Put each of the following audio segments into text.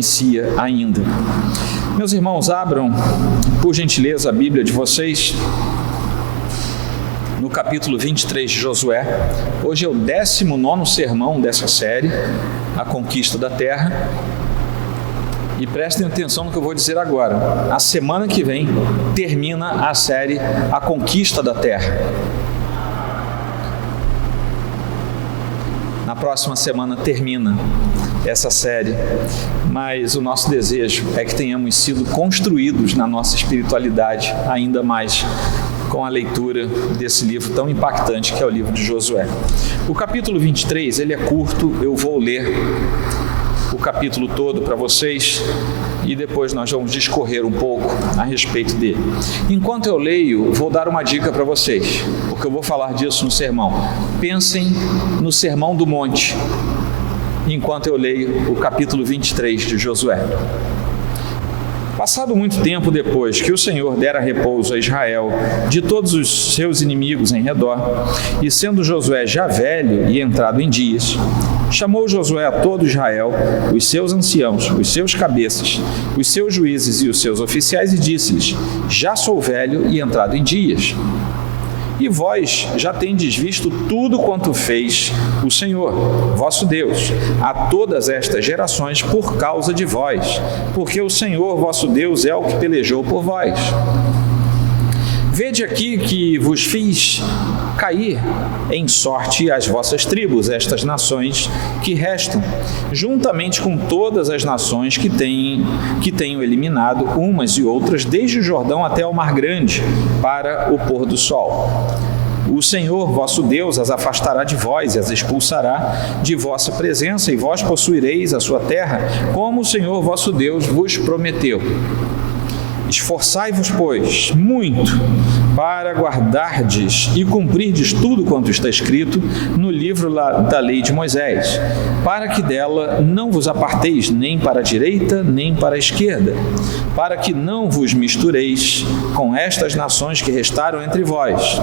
conhecia ainda. Meus irmãos, abram, por gentileza, a Bíblia de vocês no capítulo 23 de Josué. Hoje é o 19º sermão dessa série, A Conquista da Terra. E prestem atenção no que eu vou dizer agora. A semana que vem termina a série A Conquista da Terra. Na próxima semana termina essa série, mas o nosso desejo é que tenhamos sido construídos na nossa espiritualidade ainda mais com a leitura desse livro tão impactante que é o livro de Josué. O capítulo 23, ele é curto, eu vou ler o capítulo todo para vocês e depois nós vamos discorrer um pouco a respeito dele. Enquanto eu leio, vou dar uma dica para vocês, porque eu vou falar disso no sermão. Pensem no Sermão do Monte, enquanto eu leio o capítulo 23 de Josué. Passado muito tempo depois que o Senhor dera repouso a Israel de todos os seus inimigos em redor, e sendo Josué já velho e entrado em dias, chamou Josué a todo Israel, os seus anciãos, os seus cabeças, os seus juízes e os seus oficiais, e disse-lhes: já sou velho e entrado em dias. E vós já tendes visto tudo quanto fez o Senhor, vosso Deus, a todas estas gerações por causa de vós, porque o Senhor, vosso Deus, é o que pelejou por vós. Vede aqui que vos fiz cair em sorte as vossas tribos, estas nações que restam, juntamente com todas as nações que tenho eliminado umas e outras, desde o Jordão até o Mar Grande, para o pôr do sol. O Senhor, vosso Deus, as afastará de vós e as expulsará de vossa presença, e vós possuireis a sua terra, como o Senhor, vosso Deus, vos prometeu. Esforçai-vos, pois, muito para guardardes e cumprirdes tudo quanto está escrito no livro da lei de Moisés, para que dela não vos aparteis nem para a direita nem para a esquerda, para que não vos mistureis com estas nações que restaram entre vós.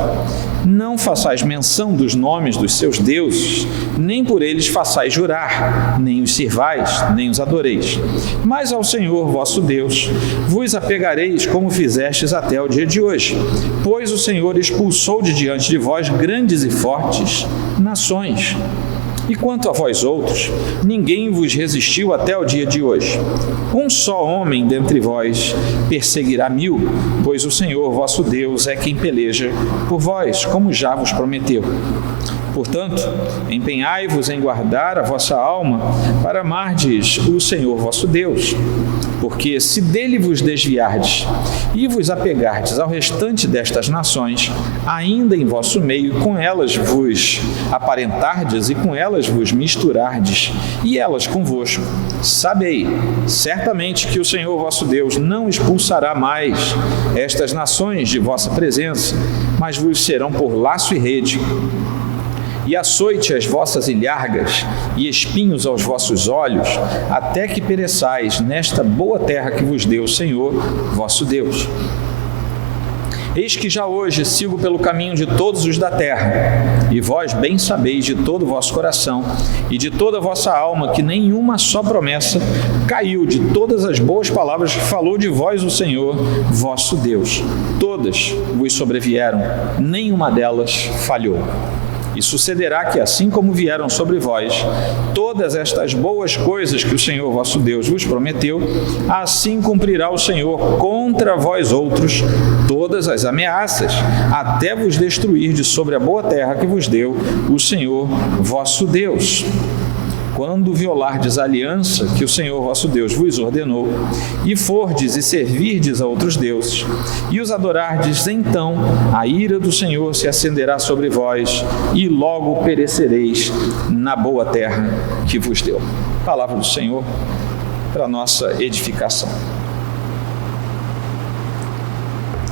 Não façais menção dos nomes dos seus deuses, nem por eles façais jurar, nem os sirvais, nem os adoreis. Mas ao Senhor vosso Deus vos apegareis como fizestes até o dia de hoje, pois o Senhor expulsou de diante de vós grandes e fortes nações. E quanto a vós outros, ninguém vos resistiu até o dia de hoje. Um só homem dentre vós perseguirá 1000, pois o Senhor vosso Deus é quem peleja por vós, como já vos prometeu. Portanto, empenhai-vos em guardar a vossa alma para amardes o Senhor vosso Deus, porque se dele vos desviardes e vos apegardes ao restante destas nações, ainda em vosso meio, com elas vos aparentardes e com elas vos misturardes, e elas convosco, sabei certamente que o Senhor vosso Deus não expulsará mais estas nações de vossa presença, mas vos serão por laço e rede, e açoite as vossas ilhargas, e espinhos aos vossos olhos, até que pereçais nesta boa terra que vos deu o Senhor, vosso Deus. Eis que já hoje sigo pelo caminho de todos os da terra, e vós bem sabeis de todo o vosso coração e de toda a vossa alma que nenhuma só promessa caiu de todas as boas palavras que falou de vós o Senhor, vosso Deus. Todas vos sobrevieram, nenhuma delas falhou. E sucederá que, assim como vieram sobre vós todas estas boas coisas que o Senhor vosso Deus vos prometeu, assim cumprirá o Senhor contra vós outros todas as ameaças, até vos destruir de sobre a boa terra que vos deu o Senhor vosso Deus. Quando violardes a aliança que o Senhor vosso Deus vos ordenou, e fordes e servirdes a outros deuses, e os adorardes, então a ira do Senhor se acenderá sobre vós, e logo perecereis na boa terra que vos deu. Palavra do Senhor para nossa edificação.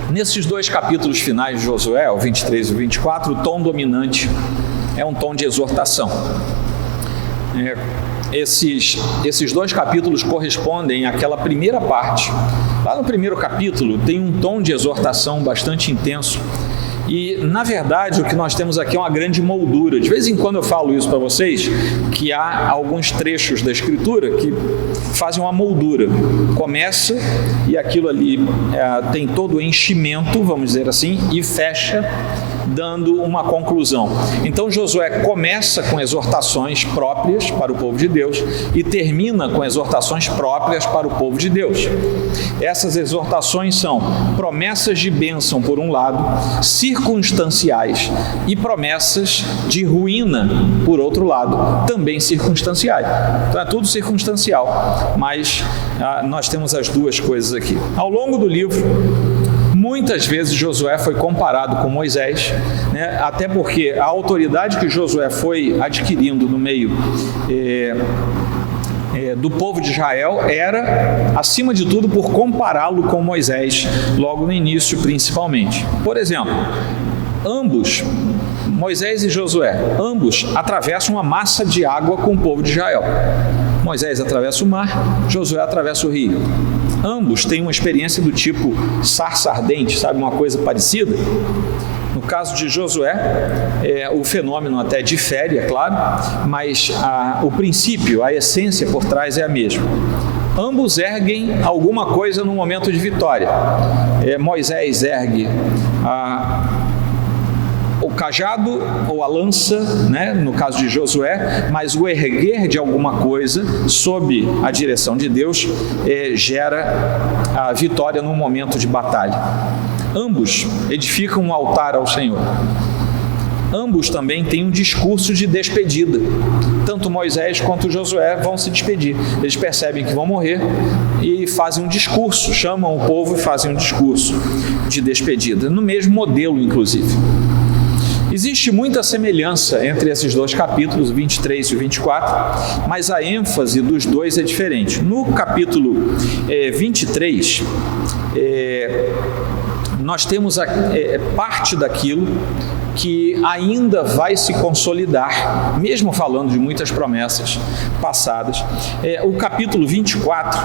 Nesses dois capítulos finais de Josué, o 23 e o 24, o tom dominante é um tom de exortação. Esses dois capítulos correspondem àquela primeira parte. Lá no primeiro capítulo tem um tom de exortação bastante intenso, E, na verdade, o que nós temos aqui é uma grande moldura. De vez em quando eu falo isso para vocês, que há alguns trechos da Escritura que fazem uma moldura. Começa e aquilo ali tem todo o enchimento, vamos dizer assim, e fecha dando uma conclusão. Então Josué começa com exortações próprias para o povo de Deus e termina com exortações próprias para o povo de Deus. Essas exortações são promessas de bênção por um lado, circunstanciais, e promessas de ruína por outro lado, também circunstanciais. Então é tudo circunstancial, mas nós temos as duas coisas aqui. Ao longo do livro, muitas vezes Josué foi comparado com Moisés, né? Até porque a autoridade que Josué foi adquirindo no meio do povo de Israel era, acima de tudo, por compará-lo com Moisés, logo no início principalmente. Por exemplo, ambos, Moisés e Josué, ambos atravessam uma massa de água com o povo de Israel. Moisés atravessa o mar, Josué atravessa o rio. Ambos têm uma experiência do tipo sarça ardente, sabe, uma coisa parecida? No caso de Josué, o fenômeno até difere, é claro, mas o princípio, a essência por trás é a mesma. Ambos erguem alguma coisa no momento de vitória. Moisés ergue o cajado ou a lança, né, no caso de Josué, mas o erguer de alguma coisa sob a direção de Deus gera a vitória no momento de batalha. Ambos edificam um altar ao Senhor. Ambos também têm um discurso de despedida. Tanto Moisés quanto Josué vão se despedir. Eles percebem que vão morrer e fazem um discurso, chamam o povo e fazem um discurso de despedida, no mesmo modelo, inclusive. Existe muita semelhança entre esses dois capítulos, o 23 e o 24, mas a ênfase dos dois é diferente. No capítulo 23, nós temos parte daquilo que ainda vai se consolidar, mesmo falando de muitas promessas passadas. O capítulo 24,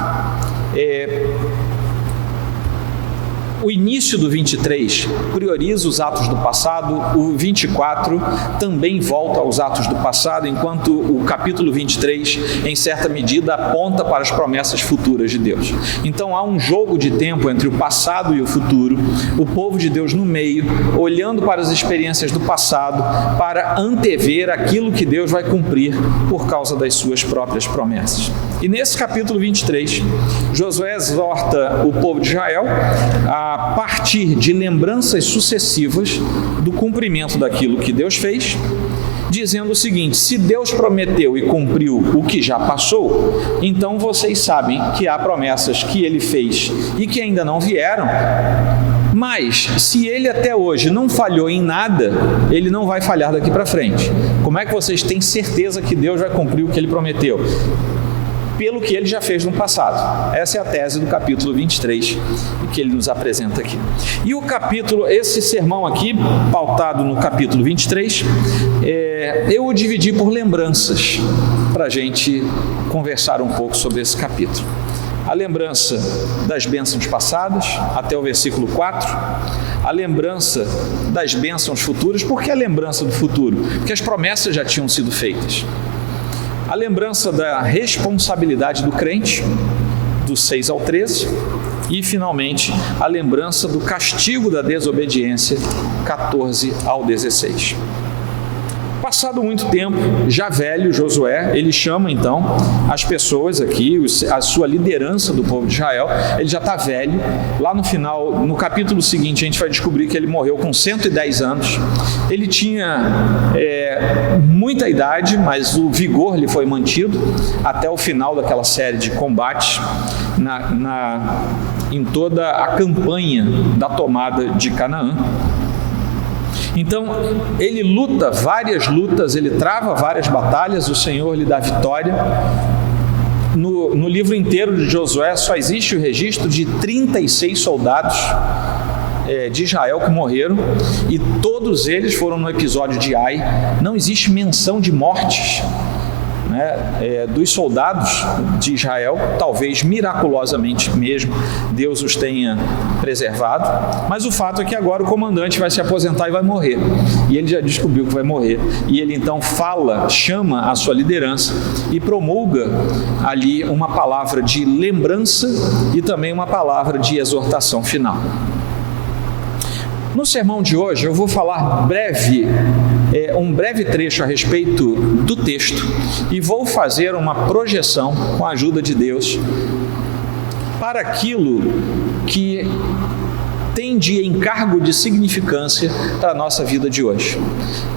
o início do 23 prioriza os atos do passado, o 24 também volta aos atos do passado, enquanto o capítulo 23, em certa medida, aponta para as promessas futuras de Deus. Então há um jogo de tempo entre o passado e o futuro, o povo de Deus no meio, olhando para as experiências do passado, para antever aquilo que Deus vai cumprir por causa das suas próprias promessas. E nesse capítulo 23, Josué exorta o povo de Israel a partir de lembranças sucessivas do cumprimento daquilo que Deus fez, dizendo o seguinte: se Deus prometeu e cumpriu o que já passou, então vocês sabem que há promessas que Ele fez e que ainda não vieram, mas se Ele até hoje não falhou em nada, Ele não vai falhar daqui para frente. Como é que vocês têm certeza que Deus vai cumprir o que Ele prometeu? Pelo que Ele já fez no passado. Essa é a tese do capítulo 23 que Ele nos apresenta aqui. E o capítulo, esse sermão aqui, pautado no capítulo 23, eu o dividi por lembranças, para a gente conversar um pouco sobre esse capítulo. A lembrança das bênçãos passadas, até o versículo 4, a lembrança das bênçãos futuras. Por que a lembrança do futuro? Porque as promessas já tinham sido feitas. A lembrança da responsabilidade do crente, do 6 ao 13, e, finalmente, a lembrança do castigo da desobediência, 14 ao 16. Passado muito tempo, já velho, Josué, ele chama então as pessoas aqui, a sua liderança do povo de Israel. Ele já está velho. Lá no final, no capítulo seguinte, a gente vai descobrir que ele morreu com 110 anos. Ele tinha muita idade, mas o vigor lhe foi mantido até o final daquela série de combates em toda a campanha da tomada de Canaã. Então, ele luta várias lutas, ele trava várias batalhas, o Senhor lhe dá vitória. No livro inteiro de Josué só existe o registro de 36 soldados de Israel que morreram, e todos eles foram no episódio de Ai. Não existe menção de mortes, né, dos soldados de Israel, talvez miraculosamente mesmo Deus os tenha preservado, mas o fato é que agora o comandante vai se aposentar e vai morrer, e ele já descobriu que vai morrer, e ele então chama a sua liderança e promulga ali uma palavra de lembrança e também uma palavra de exortação final. No sermão de hoje eu vou falar um breve trecho a respeito do texto e vou fazer uma projeção com a ajuda de Deus para aquilo que tem de encargo de significância para a nossa vida de hoje.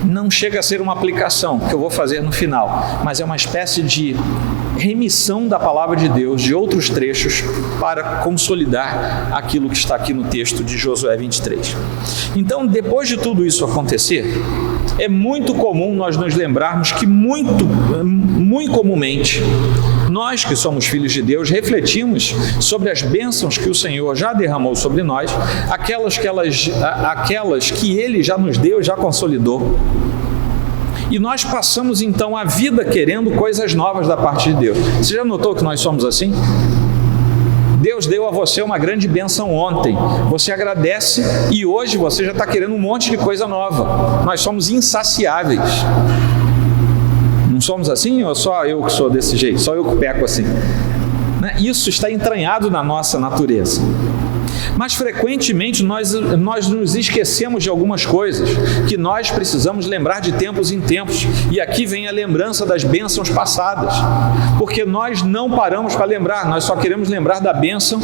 Não chega a ser uma aplicação que eu vou fazer no final, mas é uma espécie de remissão da palavra de Deus de outros trechos para consolidar aquilo que está aqui no texto de Josué 23. Então, depois de tudo isso acontecer, é muito comum nós nos lembrarmos que muito comumente nós que somos filhos de Deus refletimos sobre as bênçãos que o Senhor já derramou sobre nós, aquelas que Ele já nos deu, já consolidou. E nós passamos então a vida querendo coisas novas da parte de Deus. Você já notou que nós somos assim? Deus deu a você uma grande bênção ontem, você agradece e hoje você já está querendo um monte de coisa nova. Nós somos insaciáveis. Não somos assim ou só eu que sou desse jeito? Só eu que peco assim? Isso está entranhado na nossa natureza. Mas frequentemente nós nos esquecemos de algumas coisas que nós precisamos lembrar de tempos em tempos, e aqui vem a lembrança das bênçãos passadas, porque nós não paramos para lembrar, nós só queremos lembrar da bênção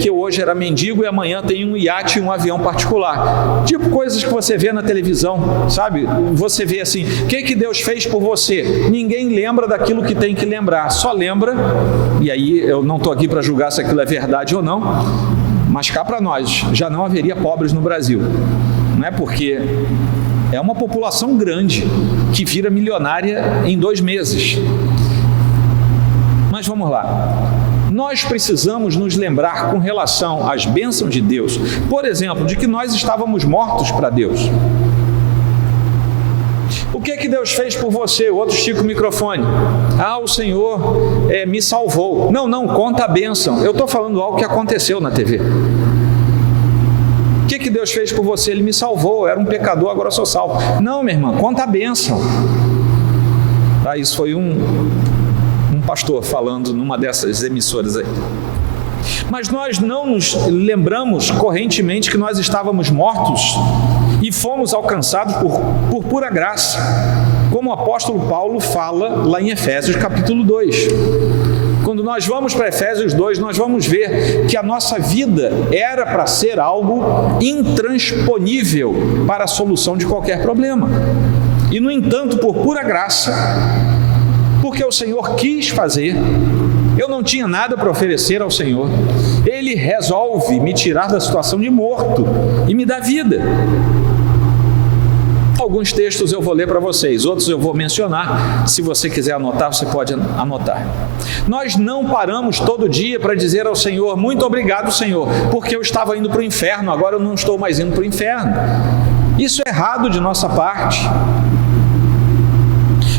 que eu hoje era mendigo e amanhã tenho um iate e um avião particular, tipo coisas que você vê na televisão, sabe? Você vê assim, o que Deus fez por você? Ninguém lembra daquilo que tem que lembrar, só lembra, e aí eu não estou aqui para julgar se aquilo é verdade ou não, mas cá para nós, já não haveria pobres no Brasil, não é? Porque é uma população grande que vira milionária em 2 meses. Mas vamos lá. Nós precisamos nos lembrar com relação às bênçãos de Deus, por exemplo, de que nós estávamos mortos para Deus. O que Deus fez por você? O outro estica o microfone. O Senhor me salvou. Não, conta a bênção. Eu estou falando algo que aconteceu na TV. O que Deus fez por você? Ele me salvou, eu era um pecador, agora sou salvo. Não, minha irmã, conta a bênção. Isso foi um pastor falando numa dessas emissoras aí. Mas nós não nos lembramos correntemente que nós estávamos mortos e fomos alcançados por pura graça, como o apóstolo Paulo fala lá em Efésios capítulo 2. Quando nós vamos para Efésios 2, nós vamos ver que a nossa vida era para ser algo intransponível para a solução de qualquer problema. E, no entanto, por pura graça, porque o Senhor quis fazer, eu não tinha nada para oferecer ao Senhor, Ele resolve me tirar da situação de morto e me dar vida. Alguns textos eu vou ler para vocês, outros eu vou mencionar. Se você quiser anotar, você pode anotar. Nós não paramos todo dia para dizer ao Senhor, muito obrigado, Senhor, porque eu estava indo para o inferno, agora eu não estou mais indo para o inferno. Isso é errado de nossa parte.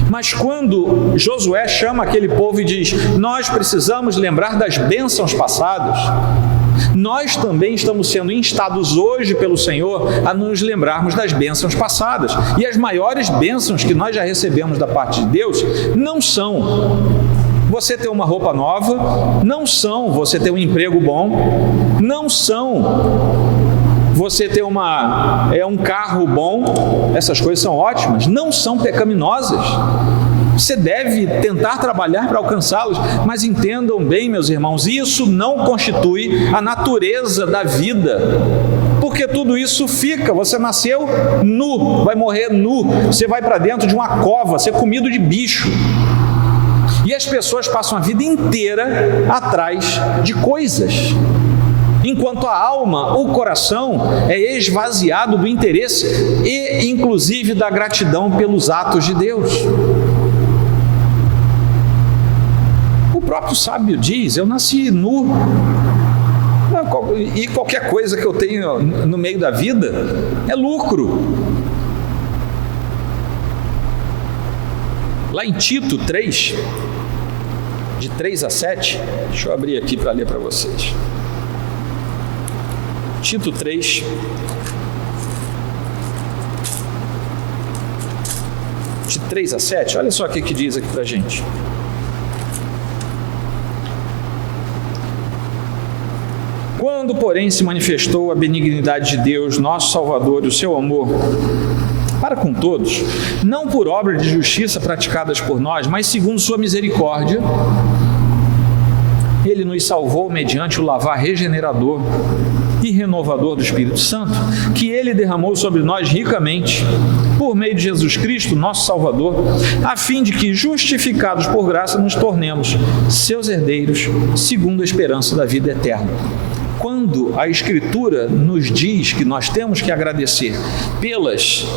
Mas quando Josué chama aquele povo e diz, nós precisamos lembrar das bênçãos passadas, nós também estamos sendo instados hoje pelo Senhor a nos lembrarmos das bênçãos passadas. E as maiores bênçãos que nós já recebemos da parte de Deus não são você ter uma roupa nova, não são você ter um emprego bom, não são você ter um carro bom, essas coisas são ótimas, não são pecaminosas. Você deve tentar trabalhar para alcançá-los, mas entendam bem, meus irmãos, isso não constitui a natureza da vida, porque tudo isso fica, você nasceu nu, vai morrer nu, você vai para dentro de uma cova, ser comido de bicho. E as pessoas passam a vida inteira atrás de coisas, enquanto a alma, o coração é esvaziado do interesse e inclusive da gratidão pelos atos de Deus. O próprio sábio diz, eu nasci nu, e qualquer coisa que eu tenho no meio da vida é lucro. Lá em Tito 3, de 3 a 7, deixa eu abrir aqui para ler para vocês. Tito 3, de 3 a 7, olha só o que diz aqui para a gente. Quando, porém, se manifestou a benignidade de Deus, nosso Salvador, e o seu amor para com todos, não por obra de justiça praticadas por nós, mas segundo sua misericórdia, Ele nos salvou mediante o lavar regenerador e renovador do Espírito Santo, que Ele derramou sobre nós ricamente, por meio de Jesus Cristo, nosso Salvador, a fim de que, justificados por graça, nos tornemos seus herdeiros, segundo a esperança da vida eterna. Quando a Escritura nos diz que nós temos que agradecer pelas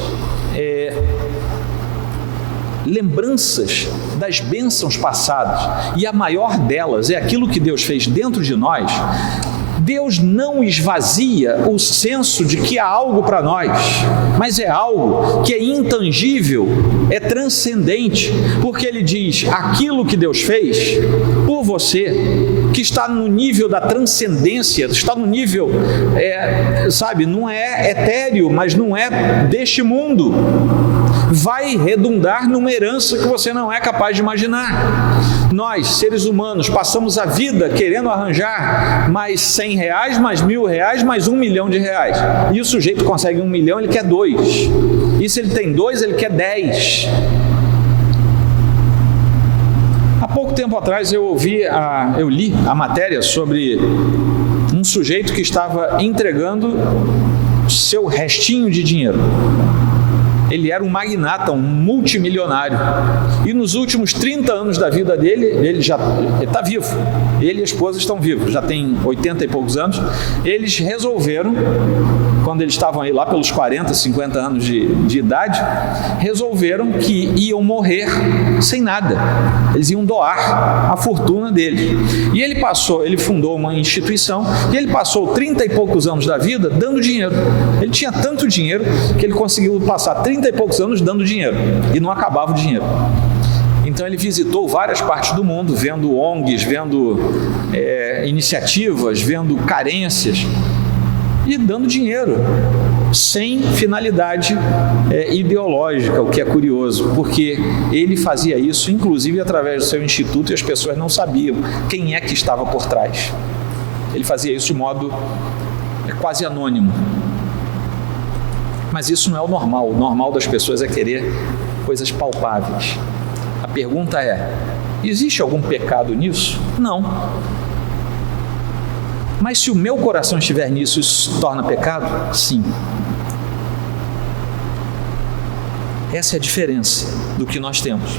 lembranças das bênçãos passadas, e a maior delas é aquilo que Deus fez dentro de nós, Deus não esvazia o senso de que há algo para nós, mas é algo que é intangível, é transcendente, porque Ele diz, aquilo que Deus fez por você, que está no nível da transcendência, está no nível, não é etéreo, mas não é deste mundo, vai redundar numa herança que você não é capaz de imaginar. Nós, seres humanos, passamos a vida querendo arranjar mais R$100, mais R$1.000, mais R$1 milhão. E o sujeito consegue 1 milhão, ele quer 2. E se ele tem 2, ele quer 10. Há pouco tempo atrás eu li a matéria sobre um sujeito que estava entregando seu restinho de dinheiro. Ele era um magnata, um multimilionário. E nos últimos 30 anos da vida dele, ele está vivo. Ele e a esposa estão vivos, já tem 80 e poucos anos. Eles resolveram, quando eles estavam aí lá pelos 40, 50 anos de idade, resolveram que iam morrer sem nada. Eles iam doar a fortuna dele. E ele fundou uma instituição e ele passou 30 e poucos anos da vida dando dinheiro. Ele tinha tanto dinheiro que ele conseguiu passar 30 e poucos anos dando dinheiro, e não acabava o dinheiro. Então ele visitou várias partes do mundo, vendo ONGs, vendo iniciativas, vendo carências, e dando dinheiro, sem finalidade ideológica, o que é curioso, porque ele fazia isso, inclusive através do seu instituto, e as pessoas não sabiam quem é que estava por trás. Ele fazia isso de modo quase anônimo. Mas isso não é o normal das pessoas é querer coisas palpáveis. A pergunta é, existe algum pecado nisso? Não. Mas se o meu coração estiver nisso, isso se torna pecado? Sim. Essa é a diferença do que nós temos.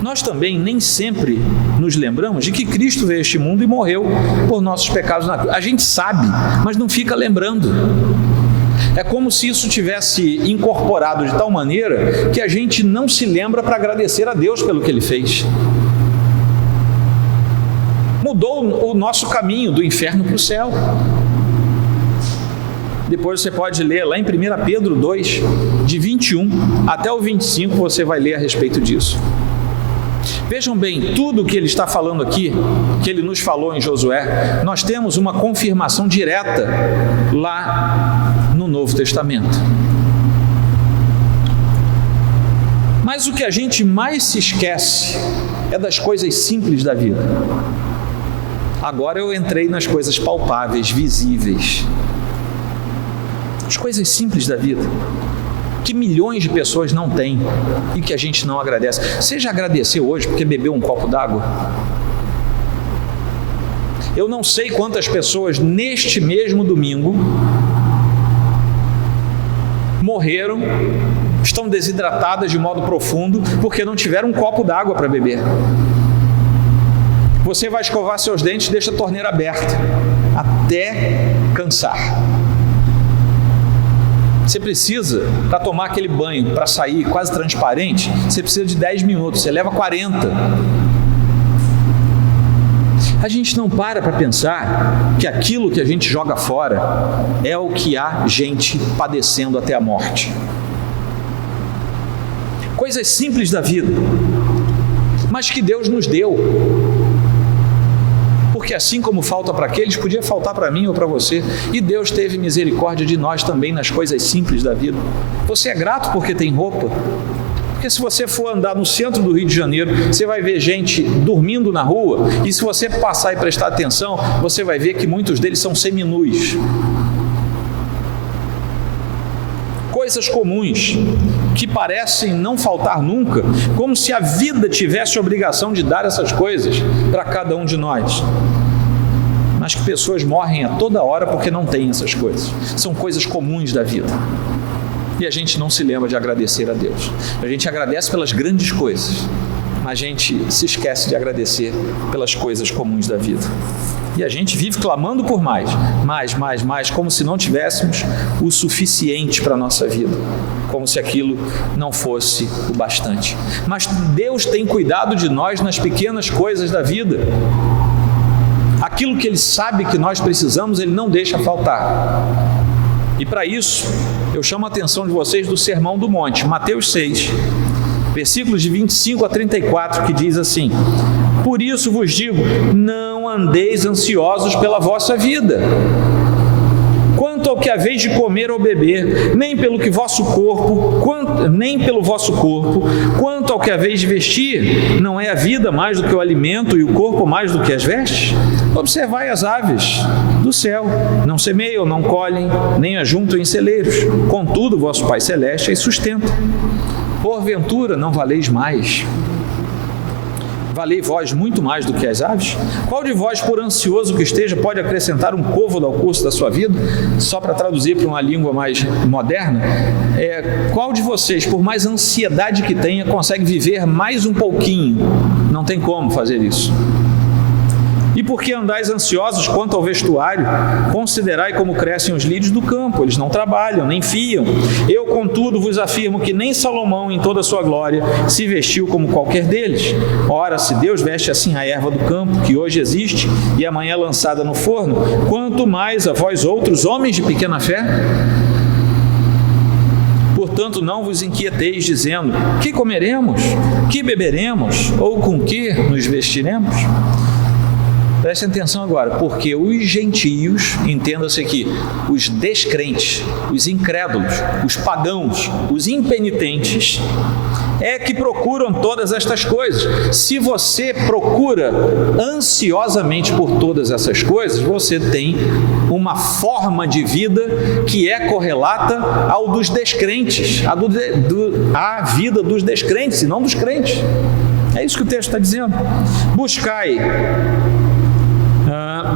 Nós também nem sempre nos lembramos de que Cristo veio a este mundo e morreu por nossos pecados na cruz. A gente sabe, mas não fica lembrando. É como se isso tivesse incorporado de tal maneira que a gente não se lembra para agradecer a Deus pelo que Ele fez. Mudou o nosso caminho do inferno para o céu. Depois você pode ler lá em 1 Pedro 2, de 21 até o 25, você vai ler a respeito disso. Vejam bem, tudo o que ele está falando aqui, que ele nos falou em Josué, nós temos uma confirmação direta lá no Novo Testamento. Mas o que a gente mais se esquece é das coisas simples da vida. Agora eu entrei nas coisas palpáveis, visíveis. As coisas simples da vida, que milhões de pessoas não têm e que a gente não agradece. Você já agradeceu hoje porque bebeu um copo d'água? Eu não sei quantas pessoas neste mesmo domingo morreram, estão desidratadas de modo profundo porque não tiveram um copo d'água para beber. Você vai escovar seus dentes, deixa a torneira aberta até cansar. Você precisa, para tomar aquele banho, para sair quase transparente, você precisa de 10 minutos, você leva 40. A gente não para pensar que aquilo que a gente joga fora é o que há gente padecendo até a morte. Coisas simples da vida. mas que Deus nos deu. Porque assim como falta para aqueles, podia faltar para mim ou para você. E Deus teve misericórdia de nós também nas coisas simples da vida. Você é grato porque tem roupa? Porque se você for andar no centro do Rio de Janeiro, você vai ver gente dormindo na rua, e se você passar e prestar atenção, você vai ver que muitos deles são seminus. Coisas comuns, que parecem não faltar nunca, como se a vida tivesse a obrigação de dar essas coisas para cada um de nós. Mas que pessoas morrem a toda hora porque não têm essas coisas. São coisas comuns da vida. E a gente não se lembra de agradecer a Deus. A gente agradece pelas grandes coisas, mas a gente se esquece de agradecer pelas coisas comuns da vida. E a gente vive clamando por mais, como se não tivéssemos o suficiente para a nossa vida, como se aquilo não fosse o bastante. Mas Deus tem cuidado de nós nas pequenas coisas da vida. Aquilo que Ele sabe que nós precisamos, Ele não deixa faltar. E para isso, eu chamo a atenção de vocês do Sermão do Monte, Mateus 6, versículos de 25 a 34, que diz assim: por isso vos digo, não andeis ansiosos pela vossa vida, quanto ao que haveis de comer ou beber, nem pelo vosso corpo, quanto ao que haveis de vestir. Não é a vida mais do que o alimento e o corpo mais do que as vestes? Observai as aves do céu, não semeiam, não colhem, nem ajuntam em celeiros, contudo vosso Pai Celeste as sustenta. Porventura não valeis mais? Valei vós muito mais do que as aves? Qual de vós, por ansioso que esteja, pode acrescentar um côvado ao curso da sua vida? Só para traduzir para uma língua mais moderna, qual de vocês, por mais ansiedade que tenha, consegue viver mais um pouquinho? Não tem como fazer isso. E por que andais ansiosos quanto ao vestuário? Considerai como crescem os lírios do campo, eles não trabalham, nem fiam. Eu, contudo, vos afirmo que nem Salomão, em toda a sua glória, se vestiu como qualquer deles. Ora, se Deus veste assim a erva do campo, que hoje existe e amanhã é lançada no forno, quanto mais a vós outros, homens de pequena fé? Portanto, não vos inquieteis, dizendo: que comeremos? Que beberemos? Ou com que nos vestiremos? Prestem atenção agora, porque os gentios, entenda-se aqui, os descrentes, os incrédulos, os pagãos, os impenitentes, é que procuram todas estas coisas. Se você procura ansiosamente por todas essas coisas, você tem uma forma de vida que é correlata ao dos descrentes, à vida dos descrentes e não dos crentes. É isso que o texto está dizendo. Buscai,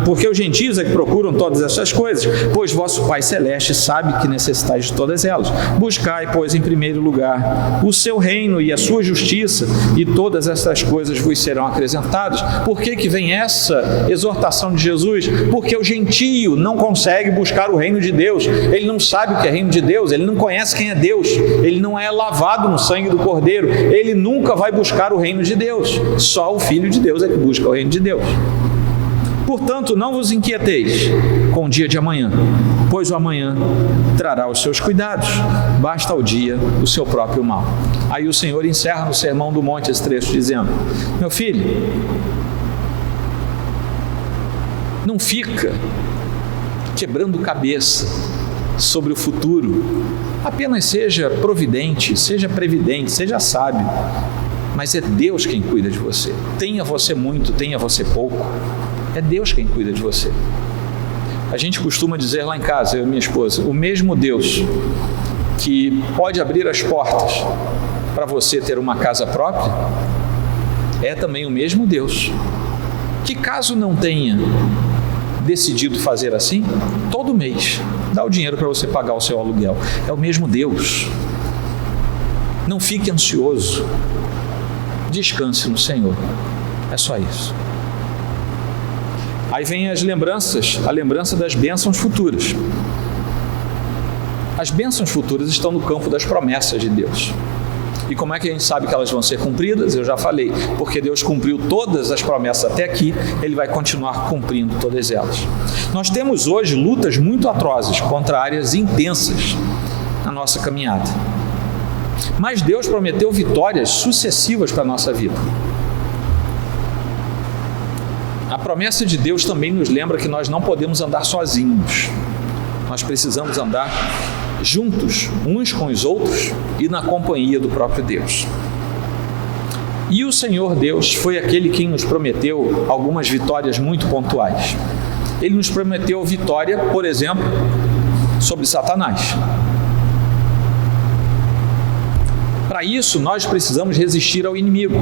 porque os gentios é que procuram todas essas coisas, pois vosso Pai Celeste sabe que necessitais de todas elas. Buscai, pois, em primeiro lugar o seu reino e a sua justiça, e todas essas coisas vos serão acrescentadas. Por que vem essa exortação de Jesus? Porque o gentio não consegue buscar o reino de Deus, ele não sabe o que é reino de Deus, ele não conhece quem é Deus, ele não é lavado no sangue do Cordeiro, ele nunca vai buscar o reino de Deus. Só o Filho de Deus é que busca o reino de Deus. Portanto, não vos inquieteis com o dia de amanhã, pois o amanhã trará os seus cuidados, basta ao dia o seu próprio mal. Aí o Senhor encerra no Sermão do Monte esse trecho dizendo: meu filho, não fica quebrando cabeça sobre o futuro, apenas seja providente, seja previdente, seja sábio, mas é Deus quem cuida de você. Tenha você muito, tenha você pouco, é Deus quem cuida de você. A gente costuma dizer lá em casa, eu e minha esposa, o mesmo Deus que pode abrir as portas para você ter uma casa própria, é também o mesmo Deus que, caso não tenha decidido fazer assim, todo mês dá o dinheiro para você pagar o seu aluguel. É o mesmo Deus. Não fique ansioso, descanse no Senhor, é só isso. Aí vem as lembranças, a lembrança das bênçãos futuras. As bênçãos futuras estão no campo das promessas de Deus. E como é que a gente sabe que elas vão ser cumpridas? Eu já falei, porque Deus cumpriu todas as promessas até aqui, Ele vai continuar cumprindo todas elas. Nós temos hoje lutas muito atrozes contra áreas intensas na nossa caminhada. Mas Deus prometeu vitórias sucessivas para a nossa vida. promessa de Deus também nos lembra que nós não podemos andar sozinhos. Nós precisamos andar juntos, uns com os outros e na companhia do próprio Deus. E o Senhor Deus foi aquele quem nos prometeu algumas vitórias muito pontuais. Ele nos prometeu vitória, por exemplo, sobre Satanás. Para isso, nós precisamos resistir ao inimigo.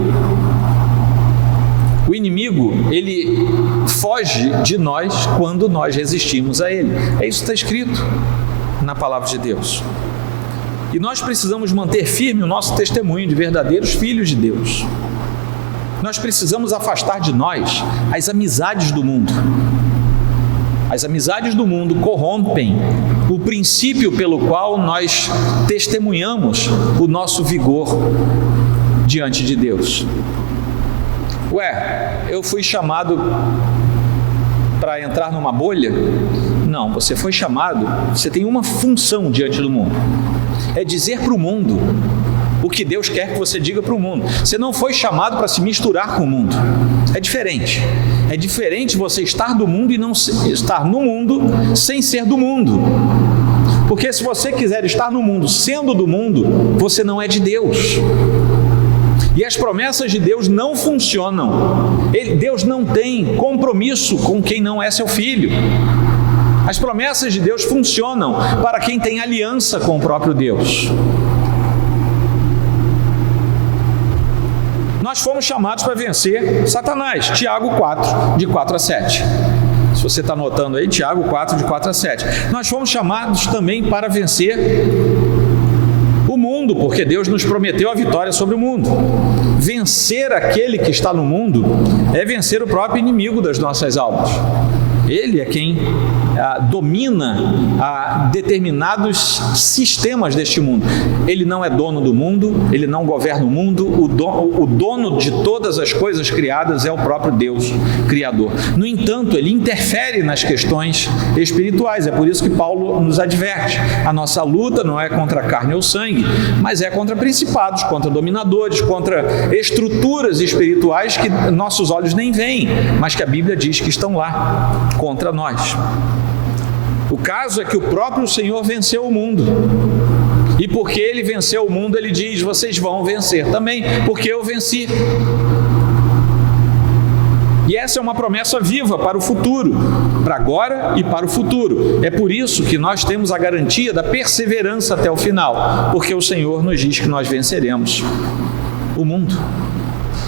O inimigo, ele foge de nós quando nós resistimos a ele. É isso que está escrito na palavra de Deus. E nós precisamos manter firme o nosso testemunho de verdadeiros filhos de Deus. Nós precisamos afastar de nós as amizades do mundo. As amizades do mundo corrompem o princípio pelo qual nós testemunhamos o nosso vigor diante de Deus. Eu fui chamado para entrar numa bolha? Não, você foi chamado, você tem uma função diante do mundo. É dizer para o mundo o que Deus quer que você diga para o mundo. Você não foi chamado para se misturar com o mundo. É diferente. É diferente você estar do mundo e não estar no mundo sem ser do mundo. Porque se você quiser estar no mundo sendo do mundo, você não é de Deus. E as promessas de Deus não funcionam. Deus não tem compromisso com quem não é seu filho. As promessas de Deus funcionam para quem tem aliança com o próprio Deus. Nós fomos chamados para vencer Satanás. Tiago 4, de 4 a 7. Se você está anotando aí, Tiago 4, de 4 a 7. Nós fomos chamados também para vencer o mundo, porque Deus nos prometeu a vitória sobre o mundo. Vencer aquele que está no mundo é vencer o próprio inimigo das nossas almas. Ele é quem domina determinados sistemas deste mundo. Ele não é dono do mundo, ele não governa o mundo, o dono de todas as coisas criadas é o próprio Deus Criador. No entanto, ele interfere nas questões espirituais, é por isso que Paulo nos adverte. A nossa luta não é contra carne ou sangue, mas é contra principados, contra dominadores, contra estruturas espirituais que nossos olhos nem veem, mas que a Bíblia diz que estão lá contra nós. O caso é que o próprio Senhor venceu o mundo. E porque Ele venceu o mundo, Ele diz, vocês vão vencer também, porque eu venci. E essa é uma promessa viva para o futuro, para agora e para o futuro. É por isso que nós temos a garantia da perseverança até o final, porque o Senhor nos diz que nós venceremos o mundo.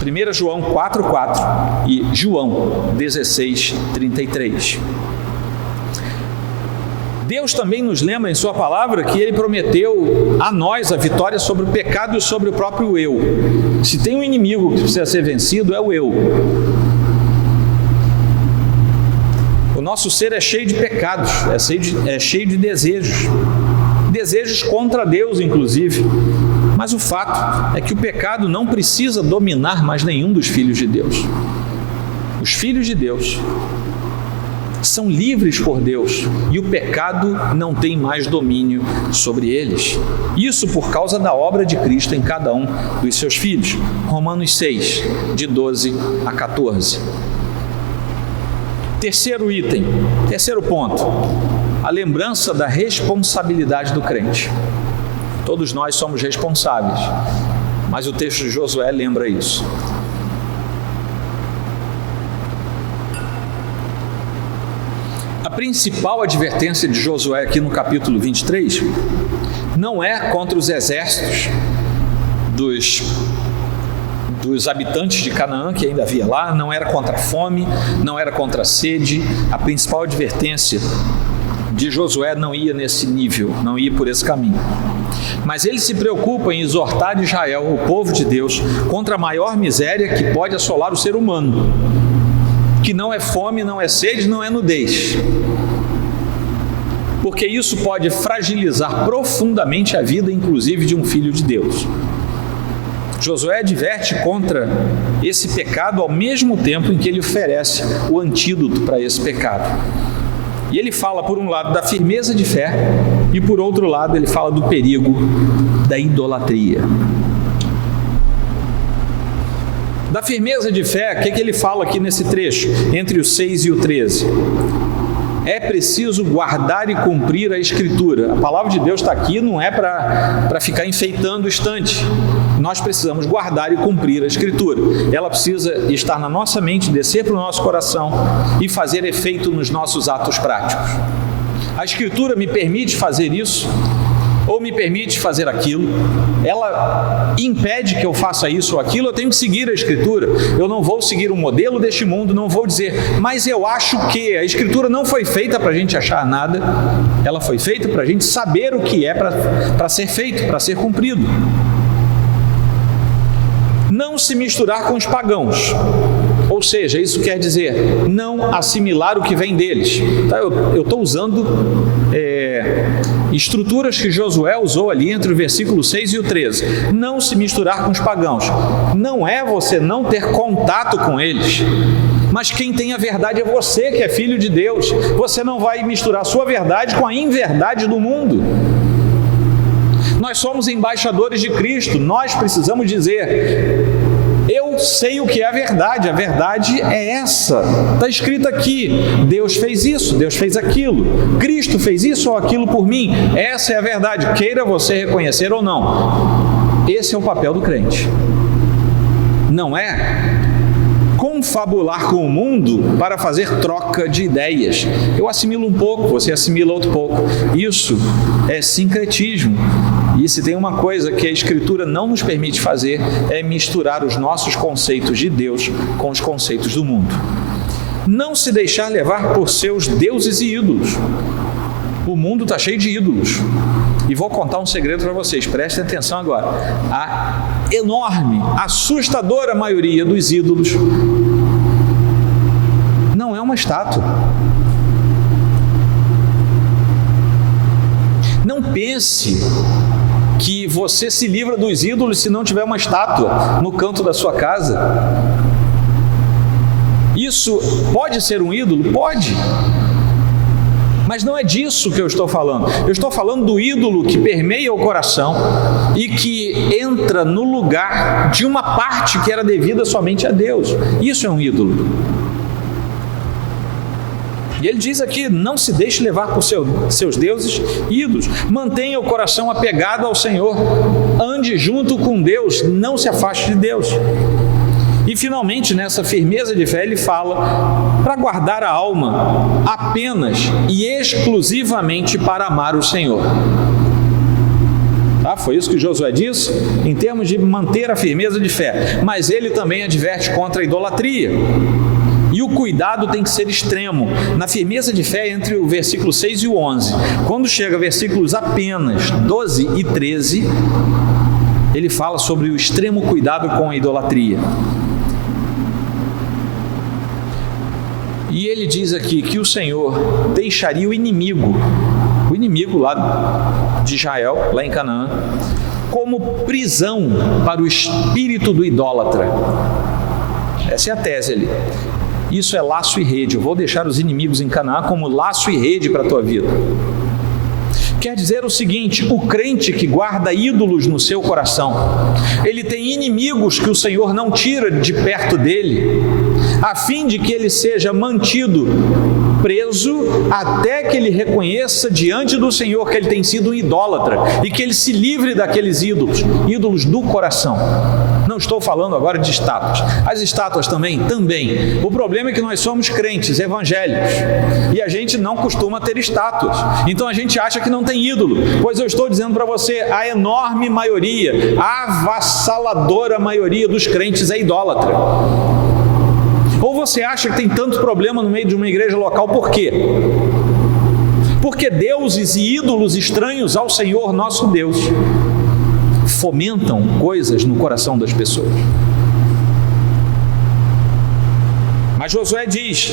1 João 4,4 e João 16,33. Deus também nos lembra em sua palavra que Ele prometeu a nós a vitória sobre o pecado e sobre o próprio eu. Se tem um inimigo que precisa ser vencido, é o eu. O nosso ser é cheio de pecados, é cheio de desejos contra Deus, inclusive. Mas o fato é que o pecado não precisa dominar mais nenhum dos filhos de Deus. Os filhos de Deus são livres por Deus e o pecado não tem mais domínio sobre eles. Isso por causa da obra de Cristo em cada um dos seus filhos. Romanos 6, de 12 a 14. Terceiro ponto, a lembrança da responsabilidade do crente. Todos nós somos responsáveis, mas o texto de Josué lembra isso. A principal advertência de Josué aqui no capítulo 23 não é contra os exércitos dos habitantes de Canaã que ainda havia lá, não era contra a fome, não era contra a sede. A principal advertência de Josué não ia nesse nível, não ia por esse caminho. Mas ele se preocupa em exortar Israel, o povo de Deus, contra a maior miséria que pode assolar o ser humano, que não é fome, não é sede, não é nudez. Porque isso pode fragilizar profundamente a vida, inclusive, de um filho de Deus. Josué adverte contra esse pecado ao mesmo tempo em que ele oferece o antídoto para esse pecado. E ele fala, por um lado, da firmeza de fé e, por outro lado, ele fala do perigo da idolatria. Da firmeza de fé, o que ele fala aqui nesse trecho, entre o 6 e o 13? É preciso guardar e cumprir a Escritura. A palavra de Deus está aqui, não é para ficar enfeitando o estante. Nós precisamos guardar e cumprir a Escritura. Ela precisa estar na nossa mente, descer para o nosso coração e fazer efeito nos nossos atos práticos. A Escritura me permite fazer isso, ou me permite fazer aquilo, ela impede que eu faça isso ou aquilo, eu tenho que seguir a Escritura. Eu não vou seguir o modelo deste mundo, não vou dizer, mas eu acho que a Escritura não foi feita para a gente achar nada, ela foi feita para a gente saber o que é para ser feito, para ser cumprido. Não se misturar com os pagãos, ou seja, isso quer dizer não assimilar o que vem deles. Tá? Eu estou usando estruturas que Josué usou ali entre o versículo 6 e o 13. Não se misturar com os pagãos. Não é você não ter contato com eles, mas quem tem a verdade é você, que é filho de Deus. Você não vai misturar a sua verdade com a inverdade do mundo. Nós somos embaixadores de Cristo, nós precisamos dizer: eu sei o que é a verdade é essa, está escrito aqui, Deus fez isso, Deus fez aquilo, Cristo fez isso ou aquilo por mim, essa é a verdade, queira você reconhecer ou não. Esse é o papel do crente, não é confabular com o mundo para fazer troca de ideias. Eu assimilo um pouco, você assimila outro pouco. Isso é sincretismo. E se tem uma coisa que a Escritura não nos permite fazer, é misturar os nossos conceitos de Deus com os conceitos do mundo. Não se deixar levar por seus deuses e ídolos. O mundo está cheio de ídolos. E vou contar um segredo para vocês, prestem atenção agora. A enorme, assustadora maioria dos ídolos não é uma estátua. Não pense que você se livra dos ídolos se não tiver uma estátua no canto da sua casa. Isso pode ser um ídolo? Pode. Mas não é disso que eu estou falando. Eu estou falando do ídolo que permeia o coração e que entra no lugar de uma parte que era devida somente a Deus. Isso é um ídolo. E ele diz aqui, não se deixe levar por seus deuses ídolos. Mantenha o coração apegado ao Senhor. Ande junto com Deus, não se afaste de Deus. E finalmente, nessa firmeza de fé, ele fala para guardar a alma apenas e exclusivamente para amar o Senhor. Tá? Foi isso que Josué disse, em termos de manter a firmeza de fé. Mas ele também adverte contra a idolatria. E o cuidado tem que ser extremo. Na firmeza de fé, entre o versículo 6 e o 11. Quando chega a versículos apenas 12 e 13, ele fala sobre o extremo cuidado com a idolatria. E ele diz aqui que o Senhor deixaria o inimigo lá de Israel, lá em Canaã, como prisão para o espírito do idólatra. Essa é a tese ali. Isso é laço e rede. Eu vou deixar os inimigos em Canaã como laço e rede para a tua vida. Quer dizer o seguinte, o crente que guarda ídolos no seu coração, ele tem inimigos que o Senhor não tira de perto dele, a fim de que ele seja mantido preso até que ele reconheça diante do Senhor que ele tem sido um idólatra e que ele se livre daqueles ídolos do coração. Não estou falando agora de estátuas. As estátuas também. O problema é que nós somos crentes evangélicos e a gente não costuma ter estátuas. Então a gente acha que não tem ídolo. Pois eu estou dizendo para você, a enorme maioria, a avassaladora maioria dos crentes é idólatra. Ou você acha que tem tanto problema no meio de uma igreja local, por quê? Porque deuses e ídolos estranhos ao Senhor nosso Deus fomentam coisas no coração das pessoas. Mas Josué diz,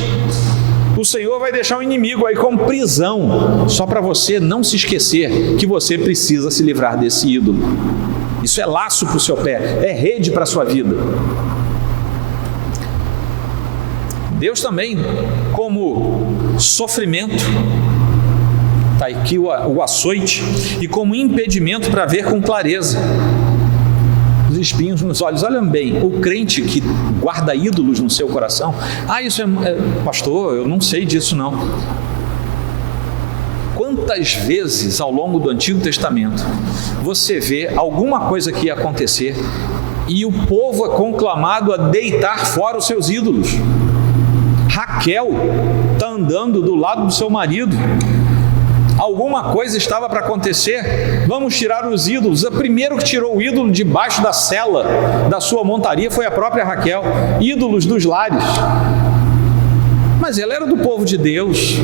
o Senhor vai deixar o inimigo aí como prisão, só para você não se esquecer que você precisa se livrar desse ídolo. Isso é laço para o seu pé, é rede para a sua vida. Deus também, como sofrimento, está aqui o açoite, e como impedimento para ver com clareza. espinhos nos olhos. Olha bem, o crente que guarda ídolos no seu coração, isso pastor, eu não sei disso não. Quantas vezes ao longo do Antigo Testamento você vê alguma coisa que ia acontecer e o povo é conclamado a deitar fora os seus ídolos? Raquel está andando do lado do seu marido, alguma coisa estava para acontecer, vamos tirar os ídolos. O primeiro que tirou o ídolo debaixo da sela da sua montaria foi a própria Raquel, ídolos dos lares. Mas ela era do povo de Deus,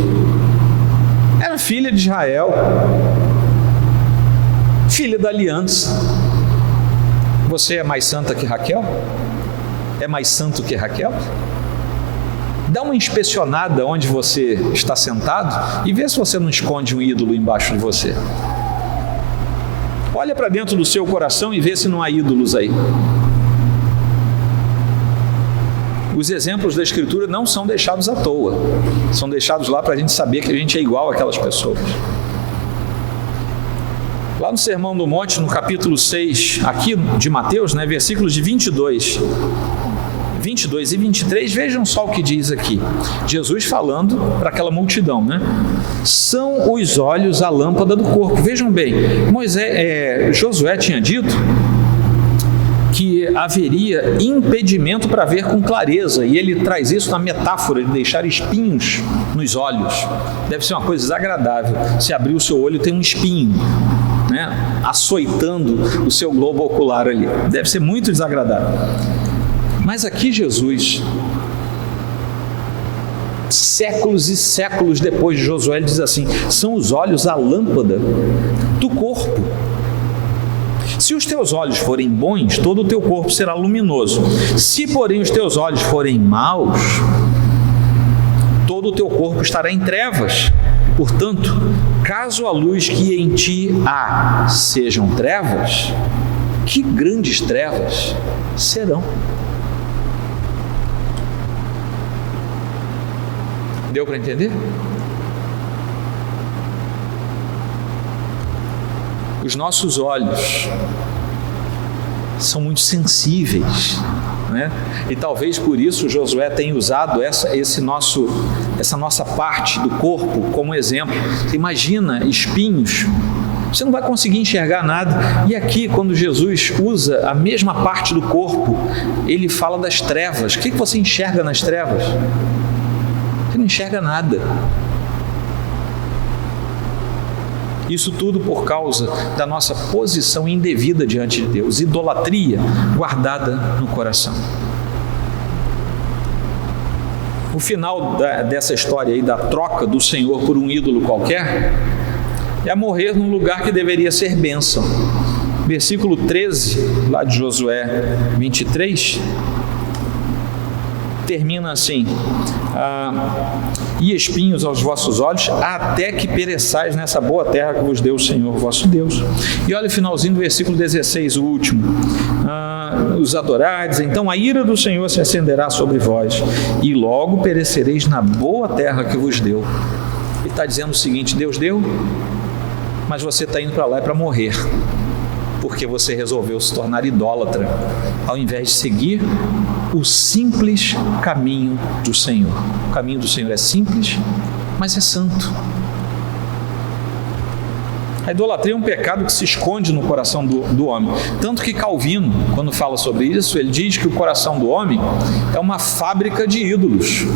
era filha de Israel, filha da aliança. Você é mais santa que Raquel? É mais santo que Raquel? Dá uma inspecionada onde você está sentado e vê se você não esconde um ídolo embaixo de você. Olha para dentro do seu coração e vê se não há ídolos aí. Os exemplos da Escritura não são deixados à toa, são deixados lá para a gente saber que a gente é igual àquelas pessoas. Lá no Sermão do Monte, no capítulo 6, aqui de Mateus, versículos de 22 e 23, vejam só o que diz aqui. Jesus falando para aquela multidão, São os olhos a lâmpada do corpo. Vejam bem, Josué tinha dito que haveria impedimento para ver com clareza, e ele traz isso na metáfora de deixar espinhos nos olhos. Deve ser uma coisa desagradável se abrir o seu olho e tem um espinho, açoitando o seu globo ocular ali. Deve ser muito desagradável. Mas aqui Jesus, séculos e séculos depois de Josué, ele diz assim: são os olhos a lâmpada do corpo. Se os teus olhos forem bons, todo o teu corpo será luminoso. Se, porém, os teus olhos forem maus, todo o teu corpo estará em trevas. Portanto, caso a luz que em ti há sejam trevas, que grandes trevas serão. Deu para entender? Os nossos olhos são muito sensíveis, e talvez por isso Josué tenha usado essa nossa parte do corpo como exemplo. Você imagina espinhos, você não vai conseguir enxergar nada. E aqui, quando Jesus usa a mesma parte do corpo, ele fala das trevas. O que você enxerga nas trevas? Você não enxerga nada. Isso tudo por causa da nossa posição indevida diante de Deus, idolatria guardada no coração. O final dessa história aí, da troca do Senhor por um ídolo qualquer, é morrer num lugar que deveria ser bênção. Versículo 13, lá de Josué 23, termina assim: e espinhos aos vossos olhos, até que pereçais nessa boa terra que vos deu o Senhor vosso Deus. E olha o finalzinho do versículo 16, o último: os adorardes, então a ira do Senhor se acenderá sobre vós, e logo perecereis na boa terra que vos deu. Ele está dizendo o seguinte: Deus deu, mas você está indo para lá para morrer, porque você resolveu se tornar idólatra, ao invés de seguir o simples caminho do Senhor. O caminho do Senhor é simples, mas é santo. A idolatria é um pecado que se esconde no coração do homem. Tanto que Calvino, quando fala sobre isso, ele diz que o coração do homem é uma fábrica de ídolos.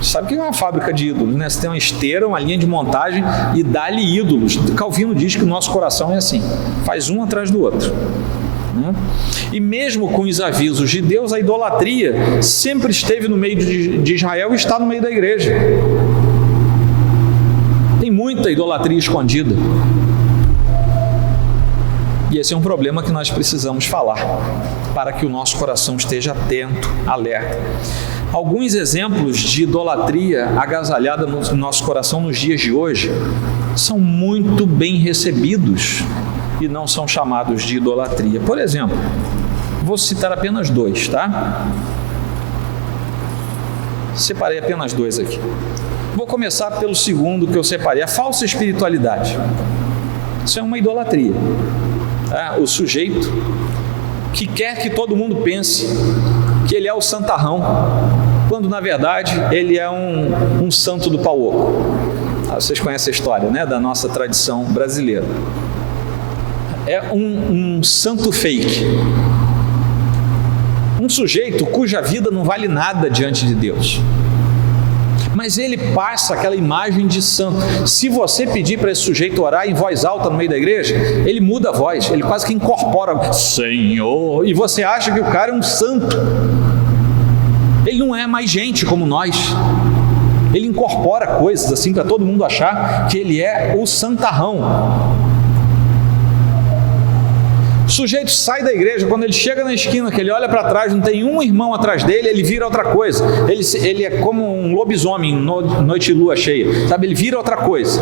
Sabe o que é uma fábrica de ídolos? Você tem uma esteira, uma linha de montagem e dá-lhe ídolos. Calvino diz que o nosso coração é assim, faz um atrás do outro. E mesmo com os avisos de Deus, a idolatria sempre esteve no meio de Israel e está no meio da igreja. Tem muita idolatria escondida. E esse é um problema que nós precisamos falar, para que o nosso coração esteja atento, alerta. Alguns exemplos de idolatria agasalhada no nosso coração nos dias de hoje são muito bem recebidos e não são chamados de idolatria. Por exemplo, vou citar apenas dois, tá? Separei apenas dois aqui. Vou começar pelo segundo que eu separei, a falsa espiritualidade. Isso é uma idolatria. O sujeito que quer que todo mundo pense que ele é o santarrão, quando na verdade ele é um santo do pau oco. Vocês conhecem a história, né, da nossa tradição brasileira. É um santo fake, um sujeito cuja vida não vale nada diante de Deus, mas ele passa aquela imagem de santo. Se você pedir para esse sujeito orar em voz alta no meio da igreja, ele muda a voz, ele quase que incorpora Senhor, e você acha que o cara é um santo. Ele não é mais gente como nós. Ele incorpora coisas assim para todo mundo achar que ele é o santarrão. O sujeito sai da igreja, quando ele chega na esquina, que ele olha para trás, não tem um irmão atrás dele, ele vira outra coisa. Ele é como um lobisomem noite e lua cheia, sabe? Ele vira outra coisa.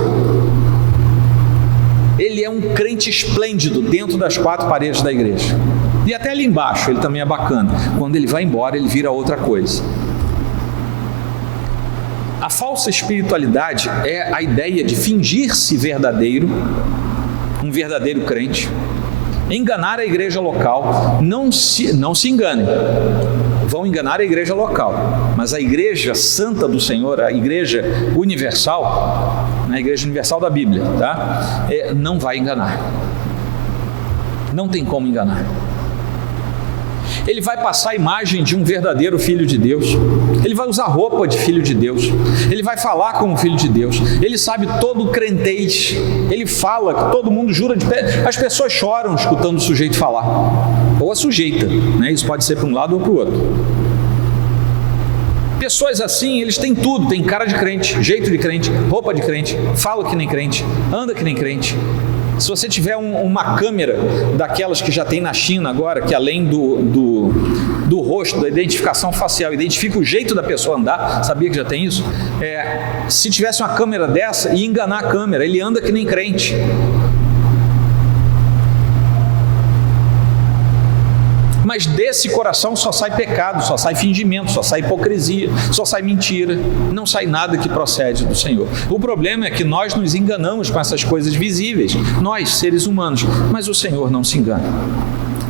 Ele é um crente esplêndido dentro das quatro paredes da igreja. E até ali embaixo ele também é bacana. Quando ele vai embora, ele vira outra coisa. A falsa espiritualidade é a ideia de fingir-se verdadeiro, um verdadeiro crente, enganar a igreja local. Não se engane, vão enganar a igreja local, mas a igreja santa do Senhor, a igreja universal, a igreja universal da Bíblia, tá? Não vai enganar, não tem como enganar. Ele vai passar a imagem de um verdadeiro filho de Deus, ele vai usar roupa de filho de Deus, ele vai falar como filho de Deus, ele sabe todo o crentez, ele fala que todo mundo jura de pé, as pessoas choram escutando o sujeito falar, ou a sujeita, né? Isso pode ser para um lado ou para o outro. Pessoas assim, eles têm tudo, tem cara de crente, jeito de crente, roupa de crente, fala que nem crente, anda que nem crente. Se você tiver uma câmera daquelas que já tem na China agora, que além do rosto, da identificação facial, identifica o jeito da pessoa andar, sabia que já tem isso? Se tivesse uma câmera dessa, ia enganar a câmera, ele anda que nem crente. Mas desse coração só sai pecado, só sai fingimento, só sai hipocrisia, só sai mentira, não sai nada que procede do Senhor. O problema é que nós nos enganamos com essas coisas visíveis, nós, seres humanos, mas o Senhor não se engana.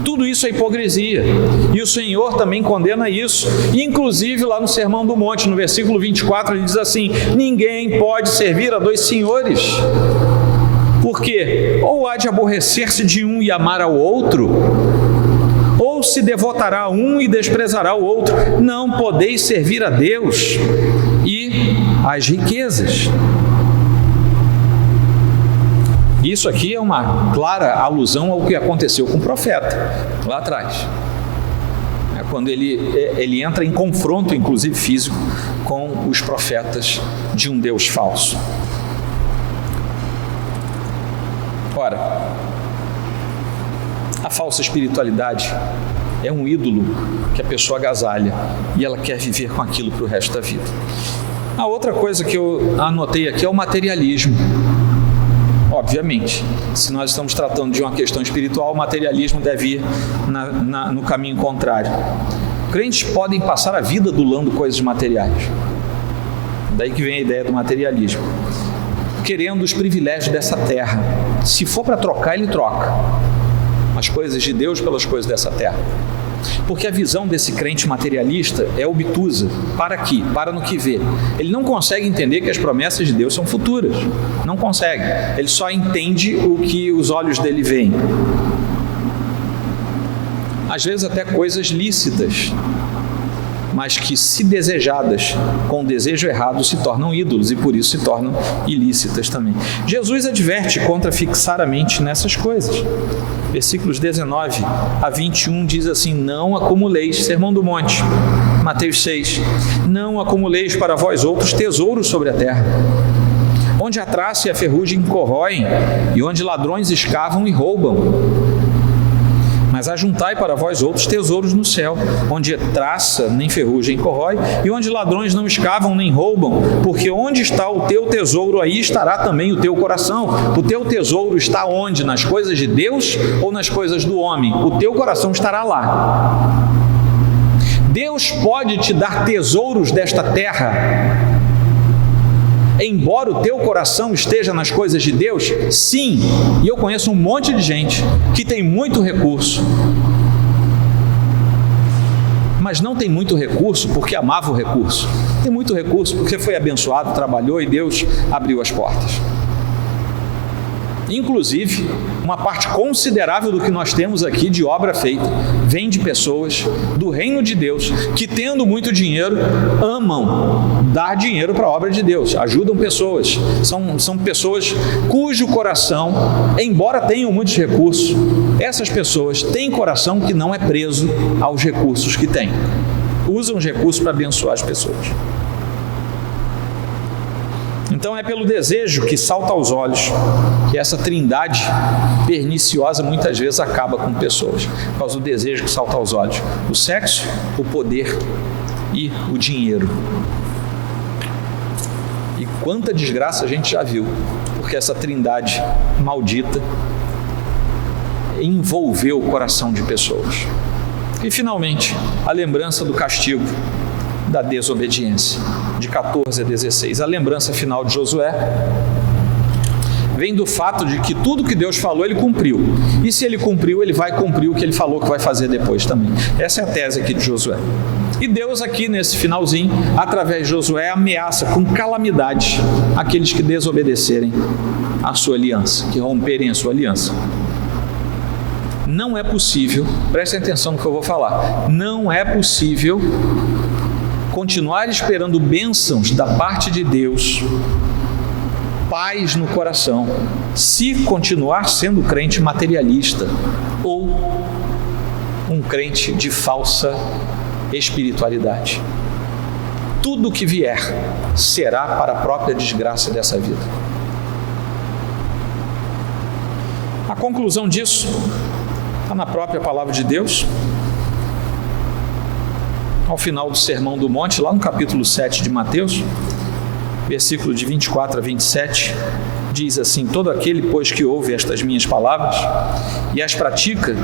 Tudo isso é hipocrisia, e o Senhor também condena isso, inclusive lá no Sermão do Monte, no versículo 24, ele diz assim: ninguém pode servir a dois senhores, porque ou há de aborrecer-se de um e amar ao outro, ou se devotará a um e desprezará o outro. Não podeis servir a Deus e às riquezas. Isso aqui é uma clara alusão ao que aconteceu com o profeta lá atrás, quando ele entra em confronto, inclusive físico, com os profetas de um Deus falso. Ora, a falsa espiritualidade é um ídolo que a pessoa agasalha e ela quer viver com aquilo para o resto da vida. A outra coisa que eu anotei aqui é o materialismo. Obviamente, se nós estamos tratando de uma questão espiritual, o materialismo deve ir no caminho contrário. Crentes podem passar a vida adulando coisas materiais. Daí que vem a ideia do materialismo. Querendo os privilégios dessa terra. Se for para trocar, ele troca as coisas de Deus pelas coisas dessa terra. Porque a visão desse crente materialista é obtusa. Para aqui, para no que vê. Ele não consegue entender que as promessas de Deus são futuras. Não consegue. Ele só entende o que os olhos dele veem. Às vezes até coisas lícitas, mas que, se desejadas com o desejo errado, se tornam ídolos e por isso se tornam ilícitas também. Jesus adverte contra fixar a mente nessas coisas. Versículos 19 a 21 diz assim: não acumuleis, Sermão do Monte, Mateus 6, não acumuleis para vós outros tesouros sobre a terra, onde a traça e a ferrugem corroem e onde ladrões escavam e roubam. Mas ajuntai para vós outros tesouros no céu, onde traça nem ferrugem corrói, e onde ladrões não escavam nem roubam, porque onde está o teu tesouro, aí estará também o teu coração. O teu tesouro está onde? Nas coisas de Deus ou nas coisas do homem? O teu coração estará lá. Deus pode te dar tesouros desta terra, embora o teu coração esteja nas coisas de Deus? Sim, e eu conheço um monte de gente que tem muito recurso, mas não tem muito recurso porque amava o recurso. Tem muito recurso porque foi abençoado, trabalhou e Deus abriu as portas. Inclusive, uma parte considerável do que nós temos aqui de obra feita vem de pessoas do reino de Deus que, tendo muito dinheiro, amam dar dinheiro para a obra de Deus, ajudam pessoas. São pessoas cujo coração, embora tenham muitos recursos, essas pessoas têm coração que não é preso aos recursos que têm. Usam os recursos para abençoar as pessoas. Então é pelo desejo que salta aos olhos que essa trindade perniciosa muitas vezes acaba com pessoas, por causa do desejo que salta aos olhos: o sexo, o poder e o dinheiro. E quanta desgraça a gente já viu, porque essa trindade maldita envolveu o coração de pessoas. E finalmente, a lembrança do castigo da desobediência, de 14 a 16. A lembrança final de Josué vem do fato de que tudo que Deus falou, ele cumpriu. E se ele cumpriu, ele vai cumprir o que ele falou que vai fazer depois também. Essa é a tese aqui de Josué. E Deus aqui, nesse finalzinho, através de Josué, ameaça com calamidade aqueles que desobedecerem a sua aliança, que romperem a sua aliança. Não é possível, prestem atenção no que eu vou falar, não é possível continuar esperando bênçãos da parte de Deus, paz no coração, se continuar sendo crente materialista ou um crente de falsa espiritualidade. Tudo que vier será para a própria desgraça dessa vida. A conclusão disso está na própria palavra de Deus. Ao final do Sermão do Monte, lá no capítulo 7 de Mateus, versículo de 24 a 27, diz assim: todo aquele, pois, que ouve estas minhas palavras e as pratica,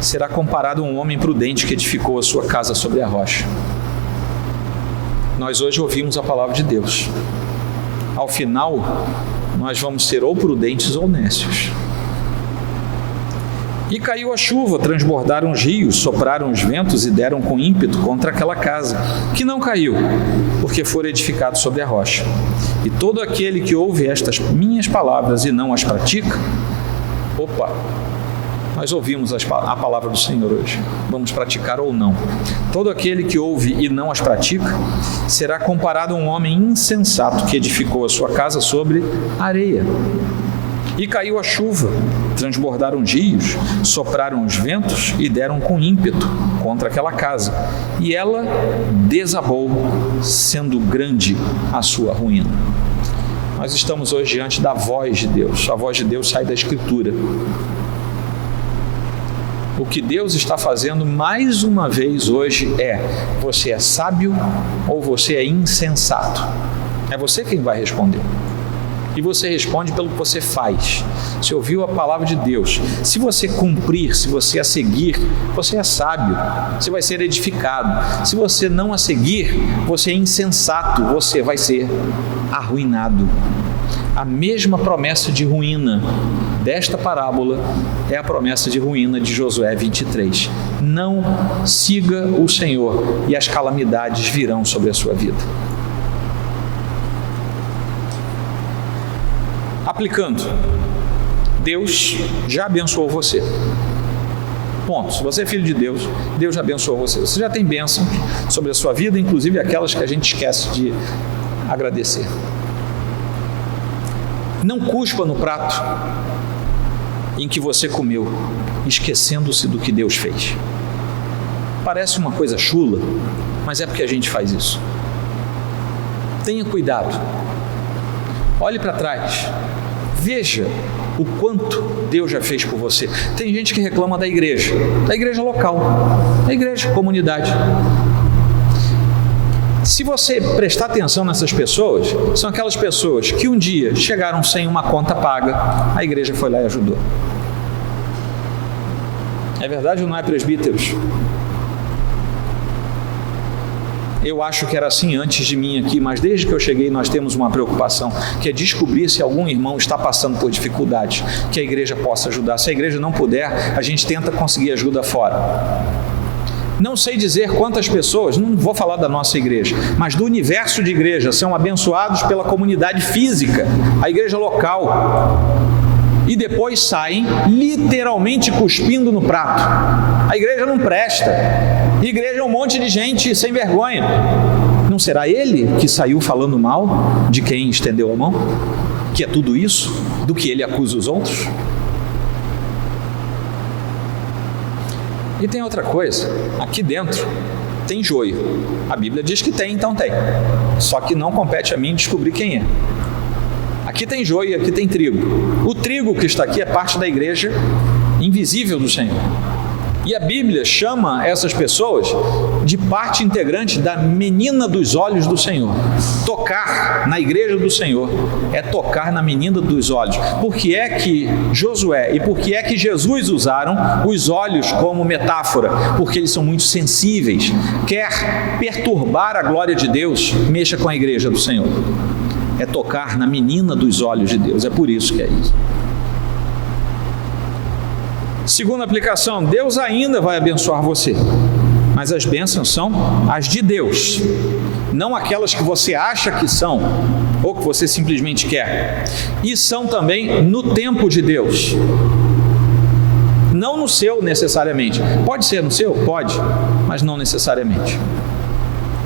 será comparado a um homem prudente que edificou a sua casa sobre a rocha. Nós hoje ouvimos a palavra de Deus. Ao final, nós vamos ser ou prudentes ou nécios. E caiu a chuva, transbordaram os rios, sopraram os ventos e deram com ímpeto contra aquela casa, que não caiu, porque fora edificado sobre a rocha. E todo aquele que ouve estas minhas palavras e não as pratica, nós ouvimos a palavra do Senhor hoje, vamos praticar ou não. Todo aquele que ouve e não as pratica, será comparado a um homem insensato que edificou a sua casa sobre areia. E caiu a chuva, transbordaram os rios, sopraram os ventos e deram com ímpeto contra aquela casa. E ela desabou, sendo grande a sua ruína. Nós estamos hoje diante da voz de Deus. A voz de Deus sai da Escritura. O que Deus está fazendo mais uma vez hoje é: você é sábio ou você é insensato? É você quem vai responder. E você responde pelo que você faz. Se ouviu a palavra de Deus, se você cumprir, se você a seguir, você é sábio, você vai ser edificado. Se você não a seguir, você é insensato, você vai ser arruinado. A mesma promessa de ruína desta parábola é a promessa de ruína de Josué 23. Não siga o Senhor e as calamidades virão sobre a sua vida. Aplicando, Deus já abençoou você. Ponto. Se você é filho de Deus, Deus já abençoou você. Você já tem bênção sobre a sua vida, inclusive aquelas que a gente esquece de agradecer. Não cuspa no prato em que você comeu, esquecendo-se do que Deus fez. Parece uma coisa chula, mas é porque a gente faz isso. Tenha cuidado. Olhe para trás. Veja o quanto Deus já fez por você. Tem gente que reclama da igreja local, da igreja, comunidade. Se você prestar atenção nessas pessoas, são aquelas pessoas que um dia chegaram sem uma conta paga, a igreja foi lá e ajudou. É verdade ou não é, presbíteros? Eu acho que era assim antes de mim aqui, mas desde que eu cheguei nós temos uma preocupação, que é descobrir se algum irmão está passando por dificuldades, que a igreja possa ajudar. Se a igreja não puder, a gente tenta conseguir ajuda fora. Não sei dizer quantas pessoas, não vou falar da nossa igreja, mas do universo de igreja, são abençoados pela comunidade física, a igreja local, e depois saem literalmente cuspindo no prato. A igreja não presta, a igreja é um monte de gente sem vergonha. Não será ele que saiu falando mal de quem estendeu a mão? Que é tudo isso do que ele acusa os outros? E tem outra coisa, aqui dentro tem joio. A Bíblia diz que tem, então tem. Só que não compete a mim descobrir quem é. Aqui tem joio e aqui tem trigo. O trigo que está aqui é parte da igreja invisível do Senhor. E a Bíblia chama essas pessoas de parte integrante da menina dos olhos do Senhor. Tocar na igreja do Senhor é tocar na menina dos olhos. Por que é que Josué e por que é que Jesus usaram os olhos como metáfora? Porque eles são muito sensíveis. Quer perturbar a glória de Deus, mexa com a igreja do Senhor. É tocar na menina dos olhos de Deus. É por isso que é isso. Segunda aplicação, Deus ainda vai abençoar você, mas as bênçãos são as de Deus, não aquelas que você acha que são, ou que você simplesmente quer, e são também no tempo de Deus, não no seu necessariamente. Pode ser no seu? Pode, mas não necessariamente.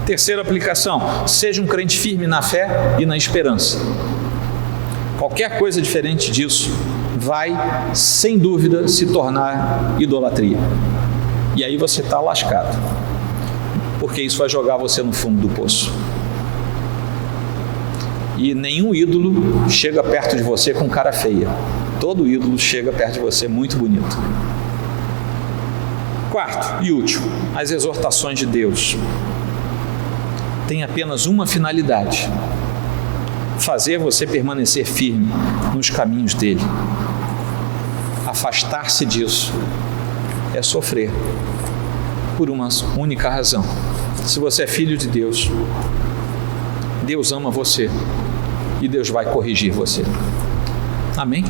Terceira aplicação, seja um crente firme na fé e na esperança. Qualquer coisa diferente disso vai, sem dúvida, se tornar idolatria. E aí você está lascado, porque isso vai jogar você no fundo do poço. E nenhum ídolo chega perto de você com cara feia. Todo ídolo chega perto de você muito bonito. Quarto e último, as exortações de Deus têm apenas uma finalidade: fazer você permanecer firme nos caminhos dele. Afastar-se disso é sofrer por uma única razão. Se você é filho de Deus, Deus ama você e Deus vai corrigir você. Amém?